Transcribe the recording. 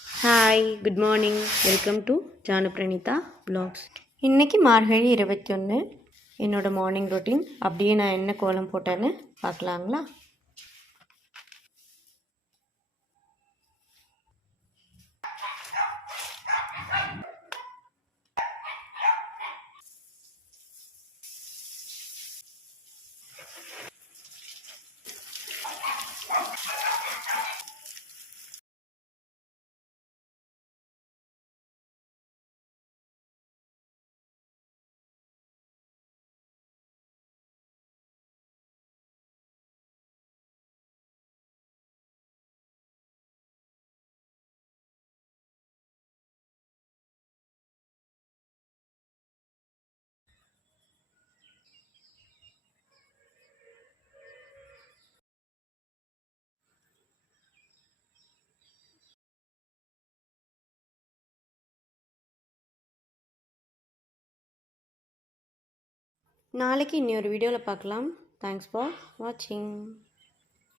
Hi, good morning. Welcome to Janu Praneetha vlogs. இன்றைக்கி மார்கழி 21. என்னோடய morning routine அப்படியே நான் என்ன கோலம் போட்டேன்னு பார்க்கலாங்களா? நாளைக்கு இன்னொரு வீடியோவில் பார்க்கலாம். தேங்க்ஸ் ஃபார் வாட்சிங்.